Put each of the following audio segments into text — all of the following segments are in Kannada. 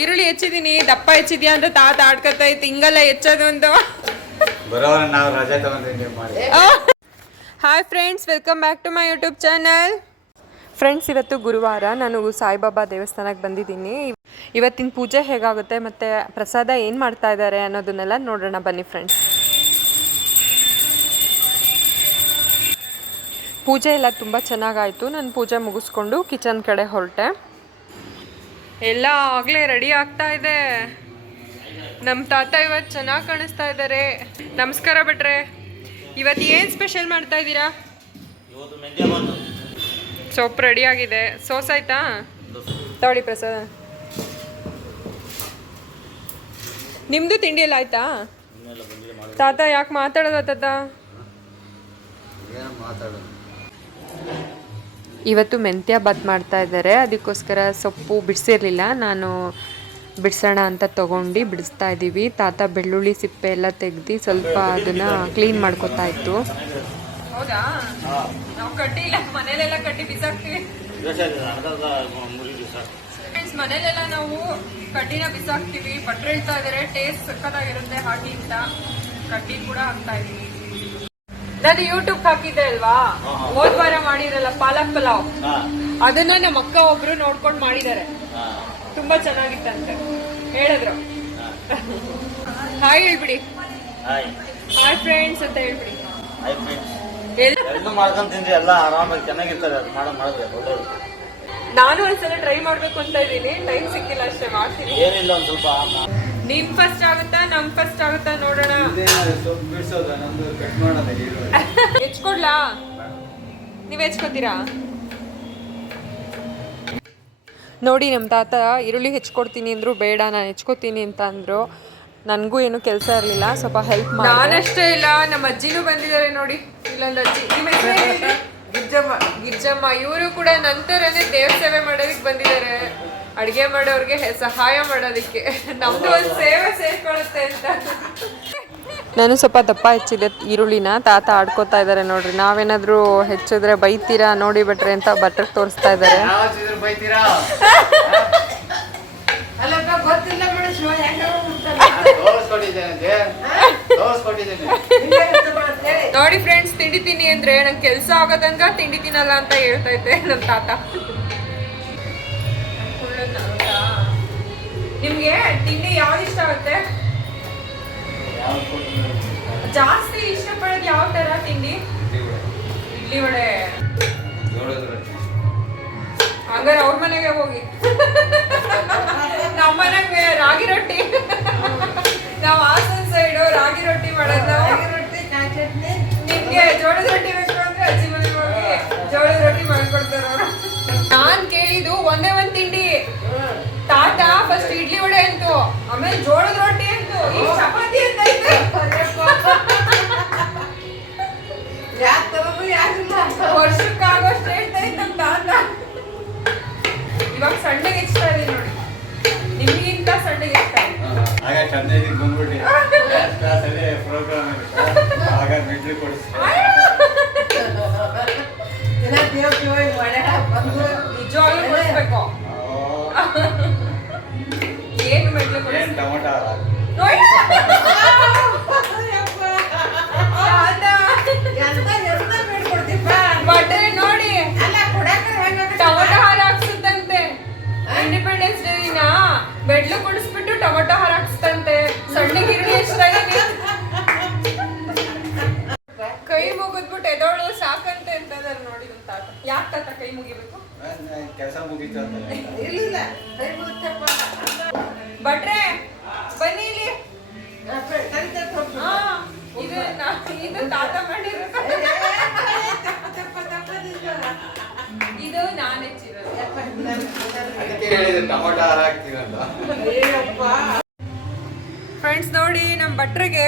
ಈರುಳ್ಳಿ ಹೆಚ್ಚಿದೀನಿ, ದಪ್ಪ ಹೆಚ್ಚಿದ್ಯಾ ಅಂತ ತಾತ ಆಡ್ಕೊತಾ ಇತ್ತು. ಹಿಂಗಲ್ಲ ಹೆಚ್ಚೋದು ಅಂತ. Hi friends, welcome back to my YouTube channel. Friends, ಇವತ್ತು ಗುರುವಾರ. ನಾನು ಸಾಯಿಬಾಬಾ ದೇವಸ್ಥಾನಕ್ಕೆ ಬಂದಿದ್ದೀನಿ. ಇವತ್ತಿನ ಪೂಜೆ ಹೇಗಾಗುತ್ತೆ ಮತ್ತು ಪ್ರಸಾದ ಏನು ಮಾಡ್ತಾ ಇದ್ದಾರೆ ಅನ್ನೋದನ್ನೆಲ್ಲ ನೋಡೋಣ ಬನ್ನಿ ಫ್ರೆಂಡ್ಸ್. ಪೂಜೆ ಎಲ್ಲ ತುಂಬ ಚೆನ್ನಾಗಾಯಿತು. ನಾನು ಪೂಜೆ ಮುಗಿಸ್ಕೊಂಡು ಕಿಚನ್ ಕಡೆ ಹೊರಟೆ. ಎಲ್ಲ ಆಗಲೇ ರೆಡಿ ಆಗ್ತಾ ಇದೆ. ನಮ್ಮ ತಾತ ಇವತ್ತು ಚೆನ್ನಾಗಿ ಕಾಣಿಸ್ತಾ ಇದ್ದಾರೆ. ನಮಸ್ಕಾರ ಭಟ್ರೆ. ಇವತ್ತು ಏನು ಸ್ಪೆಷಲ್ ಮಾಡ್ತಾ ಇದ್ದೀರಾ? ಸೊಪ್ಪು ರೆಡಿ ಆಗಿದೆ. ಸೋಸ್ ಆಯ್ತಾ? ತಗೊಳ್ಳಿ ಪ್ರಸಾದ. ನಿಮ್ಮದು ತಿಂಡಿ ಎಲ್ಲ ಆಯ್ತಾ? ತಾತ ಯಾಕೆ ಮಾತಾಡೋದ ತಾತ? ಇವತ್ತು ಮೆಂತ್ಯ ಬಾತ್ ಮಾಡ್ತಾ ಇದ್ದಾರೆ. ಅದಕ್ಕೋಸ್ಕರ ಸೊಪ್ಪು ಬಿಡಿಸಿರಲಿಲ್ಲ, ನಾನು ಬಿಡಿಸೋಣ ಅಂತ ತೊಗೊಂಡು ಬಿಡಿಸ್ತಾ ಇದ್ದೀವಿ. ತಾತ ಬೆಳ್ಳುಳ್ಳಿ ಸಿಪ್ಪೆ ಎಲ್ಲ ತೆಗೆದು ಸ್ವಲ್ಪ ಅದನ್ನು ಕ್ಲೀನ್ ಮಾಡ್ಕೊತಾ ಇತ್ತು. ಹೌದಾ? ನಾವು ಕಟ್ಟಿಲ್ಲ, ಮನೇಲೆಲ್ಲ ಕಟ್ಟಿ ಬಿಸಾಕ್ತೀವಿ. ಮನೇಲೆಲ್ಲ ನಾವು ಕಡ್ಡಿನ ಬಿಸಾಕ್ತೀವಿ. ಭಟ್ರು ಹೇಳ್ತಾ ಇದ್ದಾರೆ ಟೇಸ್ಟ್ ಸಕ್ಕತ್ತಾಗಿರುತ್ತೆ ಹಾಕಿ ಅಂತ. ಕಡ್ಡಿ ಕೂಡ ಹಾಕ್ತಾ ಇದೀವಿ. ನಾನು ಯೂಟ್ಯೂಬ್ ಹಾಕಿದ್ದೆ ಅಲ್ವಾ, ಹೋದ್ ವಾರ ಮಾಡಿರಲ್ಲ ಪಾಲಕ್ ಪಲಾವ್, ಅದನ್ನ ನಮ್ಮ ಅಕ್ಕ ಒಬ್ರು ನೋಡ್ಕೊಂಡು ಮಾಡಿದ್ದಾರೆ. ತುಂಬಾ ಚೆನ್ನಾಗಿತ್ತಂತೆ ಹೇಳಿದ್ರು. ಹಾಯ್ ಹೇಳ್ಬಿಡಿ. ಹಾಯ್ ಫ್ರೆಂಡ್ಸ್ ಅಂತ ಹೇಳ್ಬಿಡಿ. ನಾನು ಒಂದ್ಸಲ ಟ್ರೈ ಮಾಡ್ಬೇಕು ಅಂತ ಇದ್ದೀನಿ. ಟೈಮ್ ಸಿಕ್ಕಿಲ್ಲ ಅಷ್ಟೇ, ಮಾಡ್ತೀನಿ. ಏನಿಲ್ಲ, ಒಂದ್ ಸ್ವಲ್ಪ ನಿಮ್ ಫಸ್ಟ್ ಆಗುತ್ತಾ ನಮ್ ಫಸ್ಟ್ ಆಗುತ್ತಾ ನೋಡೋಣ. ಹೆಚ್ಕೊಡ್ಲಾ? ನೀವ್ ಹೆಚ್ಕೋತೀರಾ? ನೋಡಿ, ನಮ್ಮ ತಾತ ಈರುಳ್ಳಿ ಹೆಚ್ಕೊಡ್ತೀನಿ ಅಂದ್ರು, ಬೇಡ ನಾನು ಹೆಚ್ಕೋತೀನಿ ಅಂತ ಅಂದ್ರು. ನನಗೂ ಏನು ಕೆಲಸ ಇರಲಿಲ್ಲ, ಸ್ವಲ್ಪ ಹೆಲ್ಪ್ ಮಾಡಿ. ನಾನಷ್ಟೇ ಇಲ್ಲ, ನಮ್ಮ ಅಜ್ಜಿನೂ ಬಂದಿದ್ದಾರೆ ನೋಡಿ. ಇಲ್ಲೊಂದು ಅಜ್ಜಿ, ಗಿರ್ಜಮ್ಮ. ಇವರು ಕೂಡ ನಂತರನೇ ದೇವ್ರ ಸೇವೆ ಮಾಡೋದಕ್ಕೆ ಬಂದಿದ್ದಾರೆ. ಅಡುಗೆ ಮಾಡೋರಿಗೆ ಸಹಾಯ ಮಾಡೋದಕ್ಕೆ. ನಮ್ದು ಒಂದು ಸೇವೆ ಸೇರ್ಕೊಳ್ಳುತ್ತೆ ಅಂತ. ನಾನು ಸ್ವಲ್ಪ ದಪ್ಪ ಹೆಚ್ಚಿದೆ ಈರುಳ್ಳಿನ. ತಾತ ಆಡ್ಕೋತಾ ಇದ್ದಾರೆ ನೋಡ್ರಿ. ನಾವೇನಾದ್ರೂ ಹೆಚ್ಚಿದ್ರೆ ಬೈತೀರಾ ನೋಡಿ ಬಿಟ್ರೆ ಅಂತ ಭಟ್ರಿಗೆ ತೋರಿಸ್ತಾ ಇದ್ದಾರೆ. ನೋಡಿ ಫ್ರೆಂಡ್ಸ್, ತಿಂಡಿ ತಿನ್ನಿ ಅಂದ್ರೆ ನಂಗೆ ಕೆಲಸ ಆಗೋದಂಗ ತಿಂಡಿ ತಿನ್ನಲ್ಲ ಅಂತ ಹೇಳ್ತಾ ಇದ್ದೆ ನಮ್ಮ ತಾತ. ನಿಮ್ಗೆ ತಿಂಡಿ ಯಾವ್ದು ಇಷ್ಟ ಆಗುತ್ತೆ? ಜಾಸ್ತಿ ಇಷ್ಟಪಡೋದು ಯಾವ ತರ ತಿಂಡಿ? ಇಡ್ಲಿ ವಡೆ. ಹಂಗಾರೆ ಅವ್ರ ಮನೆಗೆ ಹೋಗಿ. ನಮ್ಮ ಮನೆಗೆ ರಾಗಿ ರೊಟ್ಟಿ. ನಾವು ಹಾಸನ ಸೈಡು ರಾಗಿ ರೊಟ್ಟಿ ಮಾಡೋದು. ನಿಮ್ಗೆ ಜೋಳದ ರೊಟ್ಟಿ ಬೇಕು ಅಂದ್ರೆ ಅಜ್ಜಿ ಮನೆಗೆ ಹೋಗಿ ಜೋಳದ ರೊಟ್ಟಿ ಮಾಡ್ಕೊಡ್ತಾರ ಅವರು. ನಾನ್ ಕೇಳಿದ್ದು ಒಂದೇ ಒಂದ್ ತಿಂಡಿ. ತಾತ ಫಸ್ಟ್ ಇಡ್ಲಿ ವಡೆ ಅಂತು, ಆಮೇಲೆ ಜೋಳದ ರೊಟ್ಟಿ ಅಂತು, ಈ ಚಪಾತಿ ಅಂತ ಐತೆ. ವರ್ಷಕ್ಕಾಗೋಷ್ಟು ಹೇಳ್ತಾ ಇತ್ತು ನಮ್ಮ ತಾತ. ಇವಾಗ ಸಣ್ಣಗೆ ಹೆಚ್ಚ್ತಾ ಇದೆ ನೋಡಿ, ನಿಮ್ಗಿಂತ ಸಣ್ಣಗೆ ಹೆಚ್ಚ್ತಾ ಇದೆ. ನಿಜವಾಗ್ಲೂ ಕೊಡಿಸ್ಬೇಕು. ಏನು ಮೆಟ್ಲು ಬಟ್ರೆ ನೋಡಿ, ಟೊಮೊಟೊ ಹಾರ ಹಾಕ್ಸುತ್ತಂತೆ. ಇಂಡಿಪೆಂಡೆನ್ಸ್ ಡೇ ದಿನ ಬೆಡ್ಲು ಕುಡಿಸ್ಬಿಟ್ಟು ಟೊಮೊಟೊ ಹಾರ ಹಾಕ್ಸ್ತಂತೆ. ಸಣ್ಣಗೆ ಈರುಳ್ಳಿ ಎಷ್ಟಾಗಿದೆ, ಕೈ ಮುಗಿದ್ಬಿಟ್ಟು ಎದೋಳು ಸಾಕಂತೆ ಅಂತ ಇದಾರೆ ನೋಡಿ ನಮ್ಮ ತಾತ. ಯಾಕೆ ತಾತ ಕೈ ಮುಗಿಬೇಕು? ಭಟ್ರೆ ಬನ್ನಿ ಇಲ್ಲಿ. ಇದು ತಾತ ಮಾಡಿರೋದು. ಇದು ನಾನು ಹೆಚ್ಚಿರೋದು. ಫ್ರೆಂಡ್ಸ್ ನೋಡಿ, ನಮ್ಮ ಭಟ್ರಿಗೆ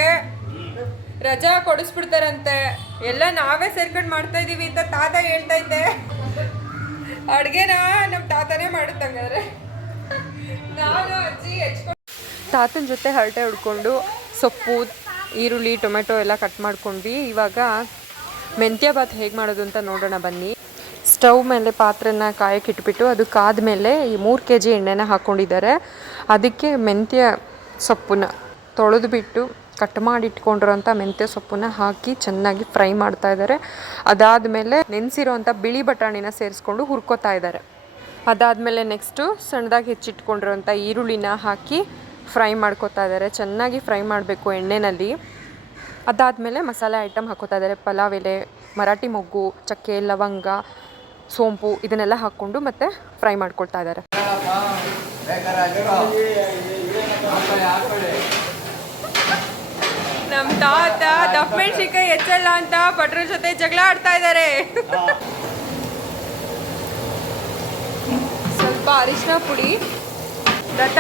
ರಜಾ ಕೊಡಿಸ್ಬಿಡ್ತಾರಂತೆ. ಎಲ್ಲ ನಾವೇ ಸೇರ್ಕೊಂಡು ಮಾಡ್ತಾ ಇದೀವಿ ಅಂತ ತಾತ ಹೇಳ್ತಾ ಇದ್ದೆ. ಅಡ್ಗೆನ ನಮ್ಮ ತಾತನೇ ಮಾಡುತ್ತಂಗಾದ್ರೆ. ನಾನು ಅಜ್ಜಿ ಹೆಚ್ಕೊಂಡು ತಾತನ ಜೊತೆ ಹರಟೆ ಹೊಡ್ಕೊಂಡು ಸೊಪ್ಪು, ಈರುಳ್ಳಿ, ಟೊಮೆಟೊ ಎಲ್ಲ ಕಟ್ ಮಾಡ್ಕೊಂಡ್ವಿ. ಇವಾಗ ಮೆಂತ್ಯ ಬಾತ್ ಹೇಗೆ ಮಾಡೋದು ಅಂತ ನೋಡೋಣ ಬನ್ನಿ. ಸ್ಟವ್ ಮೇಲೆ ಪಾತ್ರೆನ ಕಾಯಕ್ಕೆ ಇಟ್ಬಿಟ್ಟು ಅದು ಕಾದ್ಮೇಲೆ ಈ 3 kg ಎಣ್ಣೆನ ಹಾಕ್ಕೊಂಡಿದ್ದಾರೆ. ಅದಕ್ಕೆ ಮೆಂತ್ಯ ಸೊಪ್ಪನ್ನ ತೊಳೆದು ಬಿಟ್ಟು ಕಟ್ ಮಾಡಿ ಇಟ್ಕೊಂಡಿರೋಂಥ ಮೆಂತ್ಯ ಸೊಪ್ಪನ್ನ ಹಾಕಿ ಚೆನ್ನಾಗಿ ಫ್ರೈ ಮಾಡ್ತಾ ಇದ್ದಾರೆ. ಅದಾದಮೇಲೆ ನೆನೆಸಿರೋಂಥ ಬಿಳಿ ಬಟಾಣಿನ ಸೇರಿಸ್ಕೊಂಡು ಹುರ್ಕೋತಾ ಇದ್ದಾರೆ. ಅದಾದಮೇಲೆ ನೆಕ್ಸ್ಟು ಸಣ್ಣದಾಗಿ ಹೆಚ್ಚಿಟ್ಕೊಂಡಿರೋಂಥ ಈರುಳ್ಳಿನ ಹಾಕಿ ಫ್ರೈ ಮಾಡ್ಕೋತಾ ಇದ್ದಾರೆ. ಚೆನ್ನಾಗಿ ಫ್ರೈ ಮಾಡಬೇಕು ಎಣ್ಣೆಯಲ್ಲಿ. ಅದಾದಮೇಲೆ ಮಸಾಲೆ ಐಟಮ್ ಹಾಕೋತಾ ಇದ್ದಾರೆ. ಪಲಾವ್ ಎಲೆ, ಮರಾಠಿ ಮೊಗ್ಗು, ಚಕ್ಕೆ, ಲವಂಗ, ಸೋಂಪು ಇದನ್ನೆಲ್ಲ ಹಾಕ್ಕೊಂಡು ಮತ್ತೆ ಫ್ರೈ ಮಾಡ್ಕೊಳ್ತಾ ಇದ್ದಾರೆ. ನಮ್ಮ ತಾತ ದಪ್ಪ ಮೆಣಸಿನ್ಕಾಯಿ ಹೆಚ್ಚಲ್ಲ ಅಂತ ಭಟ್ರ ಜೊತೆ ಜಗಳ ಆಡ್ತಾ ಇದ್ದಾರೆ. ಸ್ವಲ್ಪ ಅರಿಶಿನ ಪುಡಿ. ದತ್ತ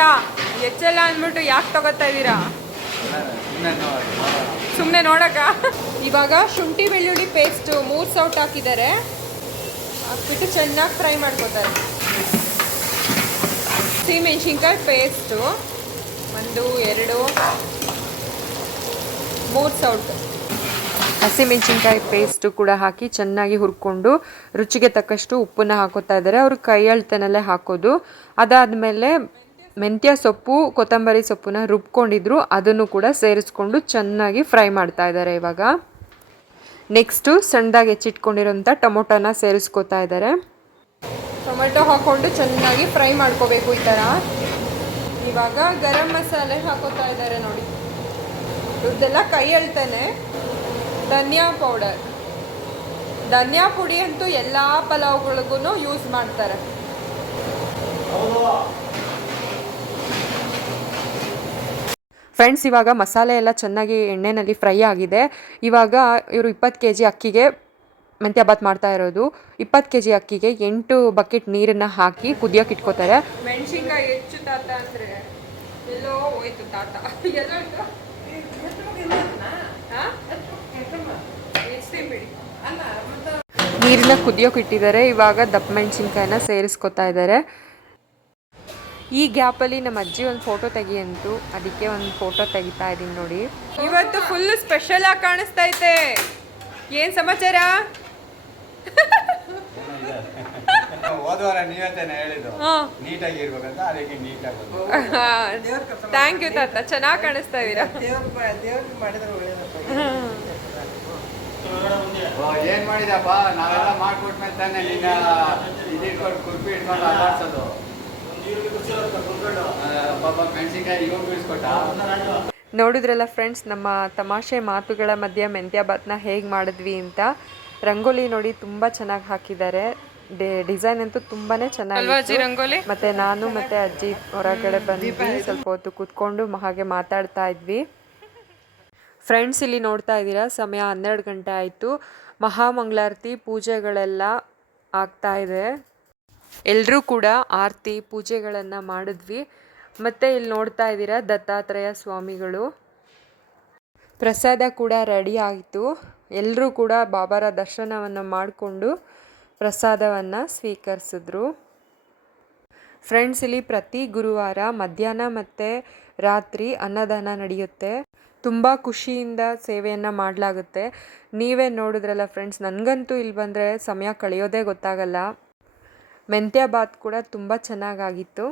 ಹೆಚ್ಚಲ್ಲ ಅಂದ್ಬಿಟ್ಟು ಯಾಕೆ ತಗೋತಾ ಇದ್ದೀರಾ? ಸುಮ್ಮನೆ ನೋಡಕ. ಇವಾಗ ಶುಂಠಿ ಬೆಳ್ಳುಳ್ಳಿ ಪೇಸ್ಟ್ 3 ಸೌಟ್ ಹಾಕಿದ್ದಾರೆ. ಹಾಕ್ಬಿಟ್ಟು ಚೆನ್ನಾಗಿ ಫ್ರೈ ಮಾಡ್ಕೋತಾರೆ. ಹಸಿಮೆಣ್ಸಿನ್ಕಾಯಿ ಪೇಸ್ಟು 1 2 3 ಸೌಟ್ ಹಸಿಮೆಣ್ಸಿನ್ಕಾಯಿ ಪೇಸ್ಟು ಕೂಡ ಹಾಕಿ ಚೆನ್ನಾಗಿ ಹುರ್ಕೊಂಡು ರುಚಿಗೆ ತಕ್ಕಷ್ಟು ಉಪ್ಪನ್ನ ಹಾಕೋತಾ ಇದ್ದಾರೆ. ಅವರು ಕೈ ಅಳತೆನಲ್ಲೇ ಹಾಕೋದು. ಅದಾದಮೇಲೆ ಮೆಂತ್ಯ ಸೊಪ್ಪು, ಕೊತ್ತಂಬರಿ ಸೊಪ್ಪನ್ನ ರುಬ್ಕೊಂಡಿದ್ರು ಅದನ್ನು ಕೂಡ ಸೇರಿಸ್ಕೊಂಡು ಚೆನ್ನಾಗಿ ಫ್ರೈ ಮಾಡ್ತಾ ಇದ್ದಾರೆ. ಇವಾಗ ನೆಕ್ಸ್ಟು ಸಣ್ಣದಾಗಿ ಹೆಚ್ಚಿಟ್ಕೊಂಡಿರೋಂಥ ಟೊಮೊಟೊನ ಸೇರಿಸ್ಕೋತಾ ಇದ್ದಾರೆ. ಟೊಮೆಟೊ ಹಾಕ್ಕೊಂಡು ಚೆನ್ನಾಗಿ ಫ್ರೈ ಮಾಡ್ಕೋಬೇಕು ಈ ಥರ. ಇವಾಗ ಗರಂ ಮಸಾಲೆ ಹಾಕೋತಾ ಇದ್ದಾರೆ ನೋಡಿ. ಇವ್ರದ್ದೆಲ್ಲ ಕೈ ಅಳ್ತಾನೆ. ಧನಿಯಾ ಪೌಡರ್, ಧನಿಯಾ ಪುಡಿ ಅಂತೂ ಎಲ್ಲ ಪಲಾವ್ಗಳಿಗೂ ಯೂಸ್ ಮಾಡ್ತಾರೆ. ಫ್ರೆಂಡ್ಸ್, ಇವಾಗ ಮಸಾಲೆ ಎಲ್ಲ ಚೆನ್ನಾಗಿ ಎಣ್ಣೆಯಲ್ಲಿ ಫ್ರೈ ಆಗಿದೆ. ಇವಾಗ ಇವರು 20 kg ಅಕ್ಕಿಗೆ ಮೆಂತ್ಯ ಬಾತ್ ಮಾಡ್ತಾ ಇರೋದು. 20 kg ಅಕ್ಕಿಗೆ 8 ಬಕೆಟ್ ನೀರನ್ನು ಹಾಕಿ ಕುದಿಯೋಕೆ ಇಟ್ಕೋತಾರೆ. ಮೆಣಸಿನ್ಕಾಯಿ ಹೆಚ್ಚು ತಾತ ಅಂದರೆ ಎಲ್ಲೋ ಹೋಯ್ತು ತಾತ. ನೀರನ್ನ ಕುದಿಯೋಕೆ ಇಟ್ಟಿದ್ದಾರೆ. ಇವಾಗ ದಪ್ಪ ಮೆಣಸಿನ್ಕಾಯಿನ ಸೇರಿಸ್ಕೊತಾ ಇದ್ದಾರೆ. ಈ ಗ್ಯಾಪಲ್ಲಿ ನಮ್ಮ ಅಜ್ಜಿ ಒಂದು ಫೋಟೋ ತೆಗಿಯಂತು, ಅದಕ್ಕೆ ಒಂದು ಫೋಟೋ ತೆಗಿತಾ ಇದ್ದೀನಿ ನೋಡಿ. ಇವತ್ತು ಫುಲ್ ಸ್ಪೆಷಲ್ ಆಗಿ ಕಾಣಿಸ್ತಾ ಐತೆ. ಏನ್ ಸಮಾಚಾರ? ಹೋದವಾರ ನೀವತ್ತೇನೆ ಹೇಳಿದ್ದು ನೀಟಾಗಿ ಇರ್ಬೇಕಂತ, ಅದಕ್ಕೆ ನೀಟಾಗಿ. ಥ್ಯಾಂಕ್ ಯು ತಾತ, ಚೆನ್ನಾಗಿ ಕಾಣಿಸ್ತಾ ಇದ್ದೀರಾ. ಏನ್ ಮಾಡಿದಪ್ಪ? ನಾವೆಲ್ಲ ಮಾಡ್ಕೊಟ್ಮೇಲೆ ತಾನೆ ನಿನ್ನ ಇದಿಟ್ಕೊಂಡು ಕುರ್ಪಿ ಇಟ್ಕೊಂಡು ಆಟಾಡ್ಸೋದು. ಮೆಣಸಿನ್ಕಾಯಿ ಇವಾಗ ಬೀಳ್ಸ್ಕೊಟ್ಟ. ನೋಡಿದ್ರಲ್ಲ ಫ್ರೆಂಡ್ಸ್, ನಮ್ಮ ತಮಾಷೆ ಮಾತುಗಳ ಮಧ್ಯೆ ಮೆಂತ್ಯ ಬಾತ್ನ ಹೇಗೆ ಮಾಡಿದ್ವಿ ಅಂತ. ರಂಗೋಲಿ ನೋಡಿ ತುಂಬ ಚೆನ್ನಾಗಿ ಹಾಕಿದ್ದಾರೆ. ಡಿಸೈನ್ ಅಂತೂ ತುಂಬಾನೇ ಚೆನ್ನಾಗಿ. ಮತ್ತೆ ನಾನು ಮತ್ತೆ ಅಜ್ಜಿ ಹೊರಗಡೆ ಬಂದ್ವಿ, ಸ್ವಲ್ಪ ಹೊತ್ತು ಕೂತ್ಕೊಂಡು ಹಾಗೆ ಮಾತಾಡ್ತಾ ಇದ್ವಿ. ಫ್ರೆಂಡ್ಸ್, ಇಲ್ಲಿ ನೋಡ್ತಾ ಇದ್ದೀರಾ, ಸಮಯ 12 ಗಂಟೆ ಆಯಿತು. ಮಹಾಮಂಗಳಾರತಿ ಪೂಜೆಗಳೆಲ್ಲ ಆಗ್ತಾ ಇದೆ. ಎಲ್ಲರೂ ಕೂಡ ಆರತಿ ಪೂಜೆಗಳನ್ನು ಮಾಡಿದ್ವಿ. ಮತ್ತು ಇಲ್ಲಿ ನೋಡ್ತಾ ಇದ್ದೀರಾ ದತ್ತಾತ್ರೇಯ ಸ್ವಾಮಿಗಳು. ಪ್ರಸಾದ ಕೂಡ ರೆಡಿ ಆಯಿತು. ಎಲ್ಲರೂ ಕೂಡ ಬಾಬಾರ ದರ್ಶನವನ್ನು ಮಾಡಿಕೊಂಡು ಪ್ರಸಾದವನ್ನು ಸ್ವೀಕರಿಸಿದ್ರು. ಫ್ರೆಂಡ್ಸ್, ಇಲ್ಲಿ ಪ್ರತಿ ಗುರುವಾರ ಮಧ್ಯಾಹ್ನ ಮತ್ತು ರಾತ್ರಿ ಅನ್ನದಾನ ನಡೆಯುತ್ತೆ. ತುಂಬ ಖುಷಿಯಿಂದ ಸೇವೆಯನ್ನು ಮಾಡಲಾಗುತ್ತೆ. ನೀವೇ ನೋಡಿದ್ರಲ್ಲ ಫ್ರೆಂಡ್ಸ್, ನನಗಂತೂ ಇಲ್ಲಿ ಬಂದರೆ ಸಮಯ ಕಳೆಯೋದೇ ಗೊತ್ತಾಗಲ್ಲ. ಮೆಂತ್ಯ ಬಾತ್ ಕೂಡ ತುಂಬ ಚೆನ್ನಾಗಾಗಿತ್ತು.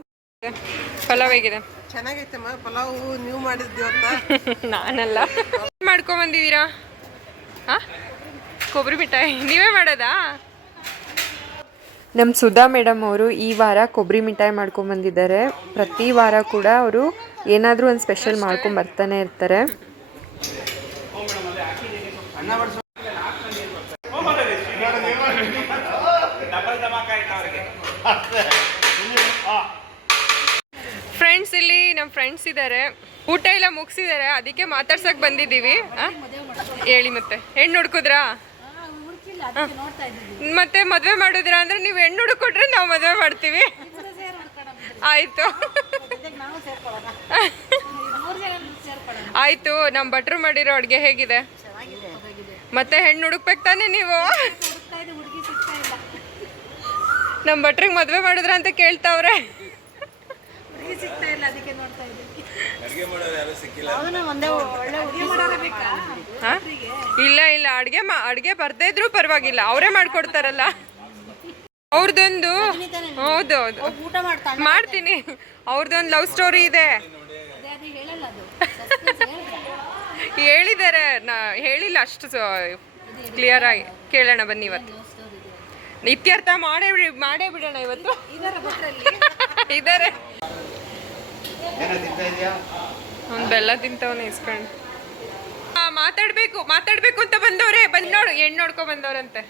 ಪಲಾವ್ ಹೇಗಿದೆ? ಚೆನ್ನಾಗೈತಮ್ಮ. ಪಲಾವು ನೀವು ಮಾಡಿದ್ದೀವತ್ತ. ನಾನಲ್ಲ. ಮಾಡ್ಕೊಂಬಂದಿದ್ದೀರಾ? ಹಾಂ, ಕೊಬ್ಬರಿ ಮಿಠಾಯಿ ನೀವೇ ಮಾಡೋದಾ? ನಮ್ಮ ಸುಧಾ ಮೇಡಮ್ ಅವರು ಈ ವಾರ ಕೊಬ್ಬರಿ ಮಿಠಾಯಿ ಮಾಡ್ಕೊಂಬಂದಿದ್ದಾರೆ. ಪ್ರತಿ ವಾರ ಕೂಡ ಅವರು ಏನಾದರೂ ಒಂದು ಸ್ಪೆಷಲ್ ಮಾಡ್ಕೊಂಬರ್ತಾನೆ ಇರ್ತಾರೆ. ಫ್ರೆಂಡ್ಸ್, ಇಲ್ಲಿ ನಮ್ಮ ಫ್ರೆಂಡ್ಸ್ ಇದ್ದಾರೆ. ಊಟ ಎಲ್ಲ ಮುಗಿಸಿದ್ದಾರೆ, ಅದಕ್ಕೆ ಮಾತಾಡ್ಸಕ್ಕೆ ಬಂದಿದ್ದೀವಿ. ಹೇಳಿ, ಮತ್ತೆ ಹೆಣ್ಣು ಹುಡ್ಕುದ್ರಾ? ಮತ್ತೆ ಮದುವೆ ಮಾಡಿದ್ರಾ ಅಂದ್ರೆ ನೀವು ಹೆಣ್ಣು ಹುಡುಕೊಟ್ರೆ ನಾವು ಮದುವೆ ಮಾಡ್ತೀವಿ. ಆಯಿತು ಆಯಿತು. ನಮ್ಮ ಭಟ್ರು ಮಾಡಿರೋ ಅಡುಗೆ ಹೇಗಿದೆ? ಮತ್ತೆ ಹೆಣ್ಣು ಹುಡುಕ್ಬೇಕು ತಾನೆ ನೀವು? ನಮ್ಮ ಭಟ್ರಿಗೆ ಮದುವೆ ಮಾಡಿದ್ರ ಅಂತ ಕೇಳ್ತಾವ್ರೆ. ಇಲ್ಲ ಇಲ್ಲ, ಅಡುಗೆ ಬರ್ದೇ ಇದ್ರೂ ಪರವಾಗಿಲ್ಲ, ಅವರೇ ಮಾಡ್ಕೊಡ್ತಾರಲ್ಲ. ಅವ್ರದೊಂದು ಹೌದು ಹೌದು ಊಟ ಮಾಡ್ತಾ ಮಾಡ್ತೀನಿ. ಅವ್ರದ್ದೊಂದು ಲವ್ ಸ್ಟೋರಿ ಇದೆ, ಹೇಳಲ್ಲ ಅದು suspense ಹೇಳಿದ್ರೆ. ಹೇಳಿದ್ದಾರೆ. ಹೇಳಿಲ್ಲ ಅಷ್ಟು ಕ್ಲಿಯರ್ ಆಗಿ. ಕೇಳೋಣ ಬನ್ನಿ ಇವತ್ತು. Love story ಇದೆ. ಇತ್ಯರ್ಥ ಮಾಡೇ ಬಿಡೋಣ ಇವತ್ತು. ಇದಾರೆ. ಏನೋ ತಿಂತಾ ಇದೆಯಾ? ಒಂದು ಬೆಲ್ಲ ತಿಂತವನೇ ಇಸ್ಕೊಂಡು. ಮಾತಾಡ್ಬೇಕು ಅಂತ ಬಂದವ್ರೆ. ಬಂದ್ ನೋಡು, ಹೆಣ್ಣು ನೋಡ್ಕೊ ಬಂದವ್ರಂತೆ.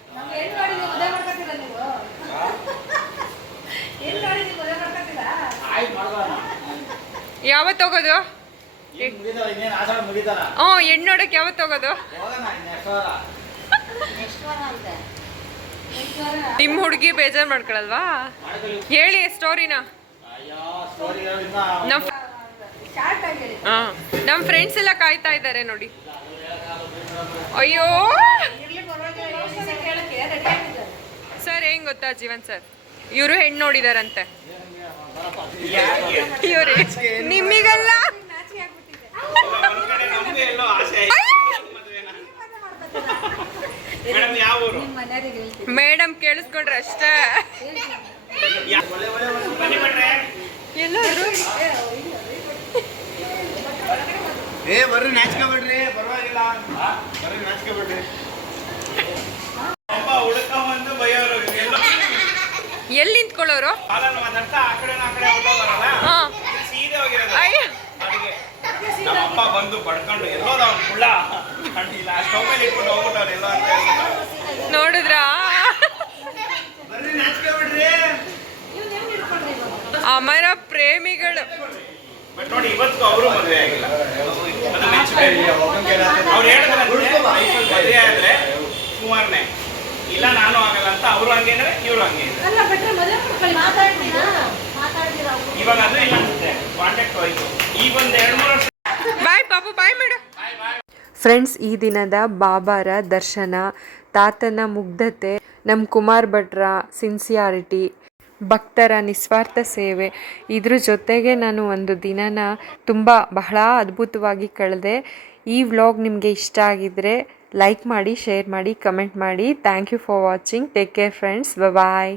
ಯಾವತ್ತು ಹೋಗೋದು? ಹೆಣ್ಣು ನೋಡಕ್ ಯಾವತ್ತು ಹೋಗೋದು? Next ವಾರ ಅಂತೆ. ನಿಮ್ಮ ಹುಡುಗಿ ಬೇಜಾರು ಮಾಡ್ಕೊಳಲ್ವಾ? ಹೇಳಿ ಸ್ಟೋರಿನ. ನಮ್ಮ ಫ್ರೆಂಡ್ಸ್ ಎಲ್ಲ ಕಾಯ್ತಾ ಇದ್ದಾರೆ ನೋಡಿ. ಅಯ್ಯೋ ಸರ್, ಹೆಂಗ್ ಗೊತ್ತಾ ಜೀವನ್ ಸರ್, ಇವರು ಹೆಣ್ಣು ನೋಡಿದಾರಂತೆ. ಇವ್ರೆ ನಿಮಗಲ್ಲ, ಮೇಡಮ್ ಕೇಳಿಸ್ಕೊಂಡ್ರೆ ಅಷ್ಟೇ. ಎಲ್ಲಾದ್ರು ಬರ್ರಿ ನಾಚ್ಕೊಬೇಡ್ರಿ, ಪರವಾಗಿಲ್ಲ, ಬರ್ರಿ ನಾಚ್ಕೊಬೇಡ್ರಿ. ಎಲ್ಲಿ ನಿಂತ್ಕೊಳ್ಳೋರು? ನಮ್ಮಪ್ಪ ಬಂದು ಬಡ್ಕೊಂಡು ಎಲ್ಲೋದ ಅವ್ನು ಕುಳ್ಳ ಇಲ್ಲ ಸ್ಟೌಮಲ್ಲಿ ಇಟ್ಕೊಂಡು ಹೋಗ್ಬಿಟ್ಟವ್ರು ಎಲ್ಲೋ ಅಂತ ಹೇಳಿ. ನೋಡಿದ್ರಾ? ಬರ್ರಿ ನಾಚ್ಕೊಬಿಡ್ರಿ. ಅಮರ ಪ್ರೇಮಿಗಳು. ಬಟ್ ನೋಡಿ ಇವತ್ತು ಅವರು ಮದುವೆ ಆಗಿಲ್ಲ. ಅದು ಮೆಚ್ಚಬೇಕು. ಅವ್ರು ಹೇಳಿದ್ರೆ ಮದುವೆ ಆದ್ರೆ ಕುಮಾರ್ನೇ, ಇಲ್ಲ ನಾನು ಆಗಲ್ಲ ಅಂತ. ಅವರು ಹಂಗೆ ಇದ್ರೆ ಇವರು ಹಂಗೆ ಇದ್ದಾರೆ. ಇವಾಗ ಅದು ಇಲ್ಲ ಅನ್ಸುತ್ತೆ, ಕಾಂಟ್ಯಾಕ್ಟ್ ಹೋಯ್ತು. ಈಗ ಒಂದು 2-3 ವರ್ಷ. ಬಾಯ್ ಪಾಪು, ಬಾಯ್ ಮೇಡಮ್. ಫ್ರೆಂಡ್ಸ್, ಈ ದಿನದ ಬಾಬಾರ ದರ್ಶನ, ತಾತನ ಮುಗ್ಧತೆ, ನಮ್ಮ ಕುಮಾರ್ ಭಟ್ರ ಸಿನ್ಸಿಯಾರಿಟಿ, ಭಕ್ತರ ನಿಸ್ವಾರ್ಥ ಸೇವೆ, ಇದ್ರ ಜೊತೆಗೆ ನಾನು ಒಂದು ದಿನನ ಬಹಳ ಅದ್ಭುತವಾಗಿ ಕಳೆದೆ. ಈ ವ್ಲಾಗ್ ನಿಮಗೆ ಇಷ್ಟ ಆಗಿದ್ರೆ ಲೈಕ್ ಮಾಡಿ, ಶೇರ್ ಮಾಡಿ, ಕಮೆಂಟ್ ಮಾಡಿ. Thank you for watching. Take care friends. Bye.